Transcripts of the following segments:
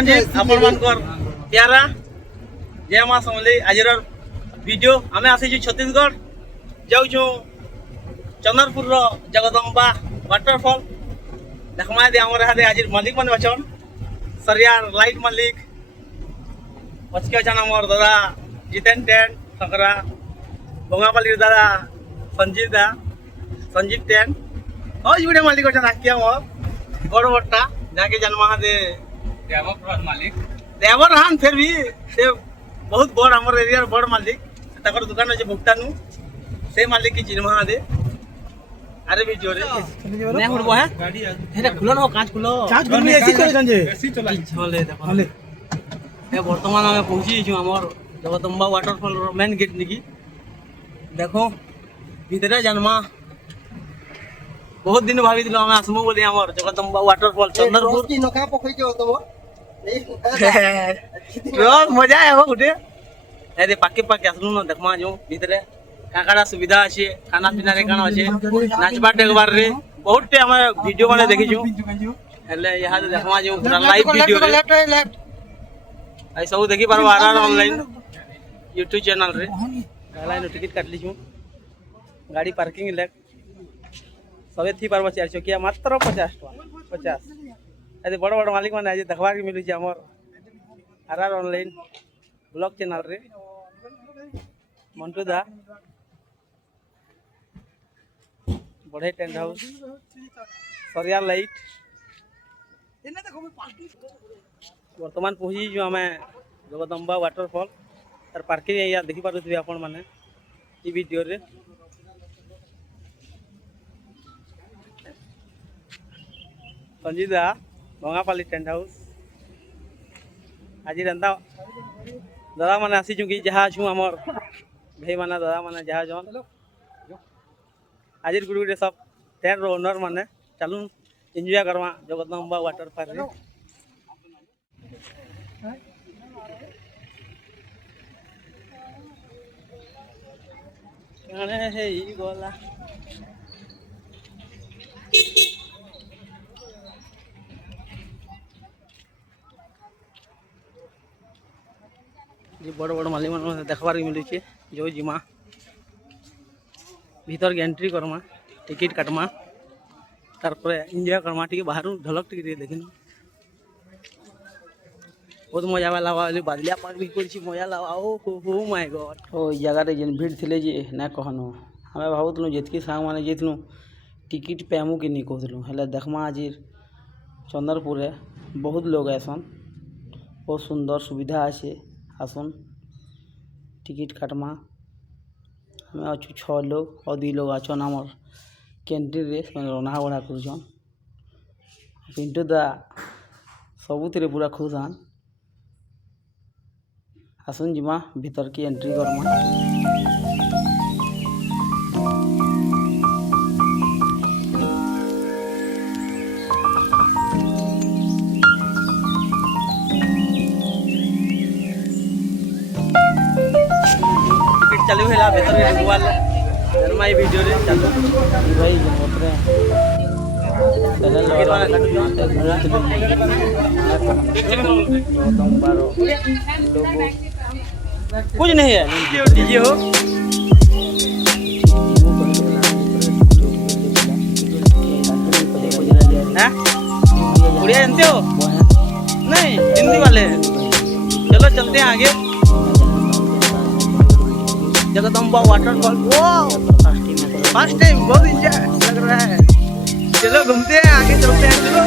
रंजीत आपण मानकर प्यारा जय मां समली आज वीडियो आम आसी छत्तीसगढ़ जाऊँ चंद्रपुर जगदम्बा वाटरफॉल देखमा आमर आज मालिक मैंने अच्छन सरियार लाइट मालिक पचके अच्छन आमर दादा जितेन टेन सकरा बंगापाली दादा संजीव टेन और जुड़े मालिक अच्छन आखिया बड़ बट्टा जाके जन्मा दे मालिक देवर हान फिर भी से बहुत बड़ आमर एरिया बड़ मालिक तकर दुकान अच्छे भुगतानु से मालिक की चिन्ह दे अरे भी जोरे ने हुरबो है हेटा खुलो न कांच खुलो एसी करे जंजे एसी चला चले देखो ए वर्तमान में पहुंची छु हमर जगदम्बा वाटरफॉल मेन गेट निकी देखो भीतर जन्मा बहुत दिन भाभी दिलो हम आसमु बोली हमर जगदम्बा वाटरफॉल चंद्रपुर की नका पोखरी के होतो रोज मजा है हो गुटे ए पाके पाके आसलु न देखमा जो भीतर काकाड़ा सुविधा अच्छे खाना पीना रे काना अच्छे नाचबा टेकबार रे बहुत टे हम वीडियो माने देखि छु हेले यहां देखमा जो लाइव वीडियो रे आई सब देखि पारबो आर ऑनलाइन YouTube चैनल रे लाइन टिकट काट ली छु गाड़ी पार्किंग ले सबे थी पारबो 4 चकिया मात्र 50 टका 50 ए बड़ बड़ मालिक माने आज देखबा के मिलु छै हमर आर ऑनलाइन ब्लॉग चैनल रे मंटू दा बढ़े टेंट हाउस सरिया लाइट वर्तमान पहुंची जो आम जगदम्बा वाटरफॉल तार पार्किंग या देखी पारे आपण मैंने ये वीडियो रे संजीदा बंगापाली टेंट हाउस आज रंदा दादा मैंने आसी चुकी जहाँ छू आमर भाई माना दादा माने जहाँ जन आज गुड़ गुटे सब टेंट ओनर माने चलू एंजॉय करवा जगदम्बा वाटर पार्क रे काने हे ई गोला जे बड़ बड़ मालिक मन देखबार मिलू छे जो जिमा भीतर के एंट्री करमा टिकट काटमा तारपरे एंजॉय करमा टिके बाहर झलक टिके देखिन बहुत मजा वाला वाली बादलिया पार भी करछि मजा लाओ हो माय गॉड ओ जगह रे जन भीड़ थिले जे ना कहनो हमें भाबुतनु जेतकी सांग माने जेतनु टिकट पेमु के नि कहतलु हले देखमा आज चंद्रपुर रे बहुत लोग आसन बहुत सुंदर सुविधा আছে आसन टिकट काटमा हमें अच्छु 6 लोग और 2 लोग आछन हमर कैंटीन रे रना बड़ा करछन पिंटू दा सबुतरे पूरा खुश हन आसन जिमा भीतर की एंट्री करमा चालू है भीतर के मोबाइल शर्मा ये वीडियो रे चालू भाई मोटरे चैनल वाला कुछ नहीं है डीजे हो हैं उड़िया जानते हो नहीं हिंदी वाले चलो चलते हैं आगे जगदम्बा वाटरफॉल फर्स्ट टाइम बहुत इंजॉय लग रहा है चलो घूमते हैं आगे चलते हैं चलो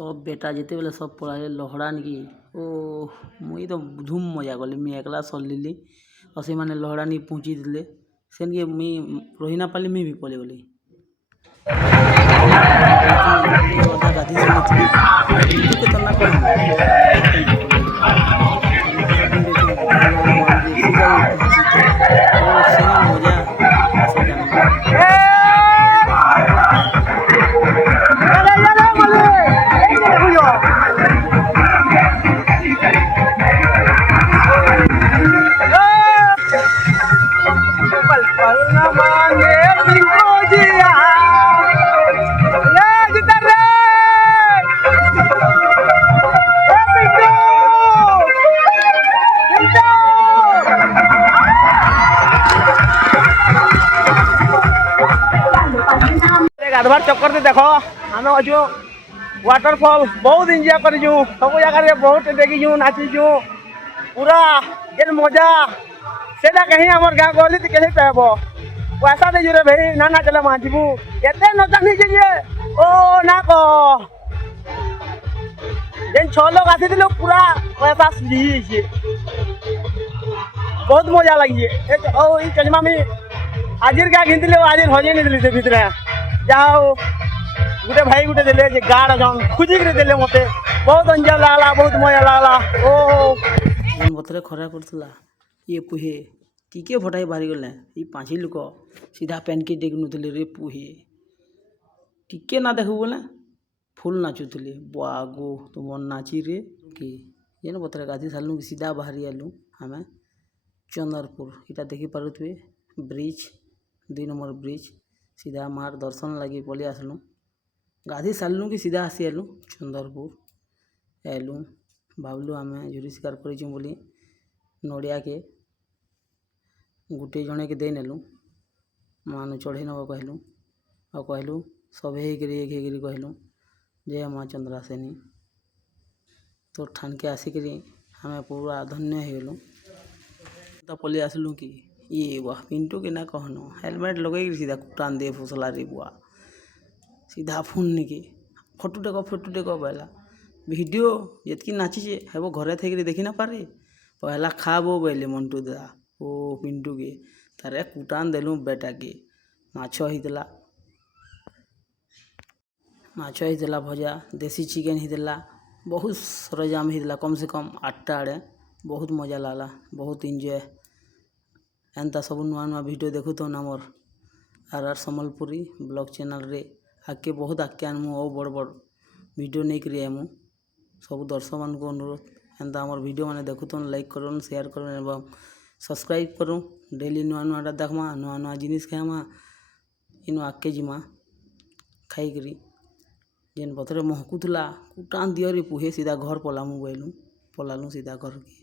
सब बेटा जिते बेले सब पढ़ाई लहड़ा निकी ओ मुई तो धूम मजा कली मुई एकला सलिली और से माने लहड़ा नहीं पहुँची दिले सेन के मुई रही ना पाली मुई भी पले गली गाधी से तना गाधवार चक्कर से देखो आम अच्छु वाटरफॉल बहुत एंजॉय करूँ सब जगह बहुत देखीचु नाचीचु पूरा जे मजा से कहीं आम गाँ गहली कहीं पाब पैसा दे रे भाई ना ना चले मांझबू एत न जानी ओ ना कह जेन 6 लोग आसी पूरा पैसा सीझी बहुत मजा लगी चश्मा में आज क्या घिन आज हजे नहीं से भितर जाओ गोटे भाई गोटे दे गार्ड जन खुजिक देले मते बहुत एंजॉय लागला बहुत मजा लागला ओ मतरे खरा करथला ये पुहे टीके फटाई बाहरी गले ये 5 लोक सीधा पेनके टेक नुथले रे पुहे टीके ना देखु बोले फुल नाचुथले बागो तो मन नाची रे कि ये बतरे गाधी सालू सीधा बाहरी आलू हमें चंदरपुर इटा देखी पारुथबे ब्रिज 2 नंबर ब्रिज सीधा मार दर्शन लगी पलि आसलु गाधी सालू कि सीधा आसी आलु चंदरपुर आलु भावलु आम झुरी शिकार करूँ बोली नड़िया के गोटे जड़े के दे नेलु मानु चढ़े नब कहलु और कहलु सब एक कहलु जय माँ चंद्रासेनी तो ठान के आसिक हमें पूरा धन्य होगलु तो पलि आसलु कि ये वाह पिंटू के ना कहनो हेलमेट लगे सीधा कुटान दे फुसला रे बुआ सीधा फोन निके फोटो टेक पहला वीडियो जितकी नाचीचे हे वो घरे थे देखी ना पारे पहला खाबो बोले मंटू दा ओ पिंटू के तारे कुटान देलु बेटा के माछ होता भजा देसी चिकेन होता बहुत सरंजाम होता कम से कम 8टा आड़े बहुत मजा लागला बहुत एंजॉय एंता सब नुआ नुआ वीडियो देखु तो आमर आर सम्बलपुरी ब्लॉग चैनल रे आगे बहुत आगे आनमु और बड़ बड़ वीडियो नहीं करी आमु सब दर्शक मान को अनुरोध एंता आमर वीडियो माने देखु तो लाइक करूँ शेयर करूँ एवं सब्सक्राइब करूँ डेली नुआ नुआ देखमा नुआ नुआ जिनिस खामा इनु आगे जिमा खाई करी जेन बतरे महकुला कुटान दियरी पुहे सीधा घर पलामु गलु पलालु सीधा घर के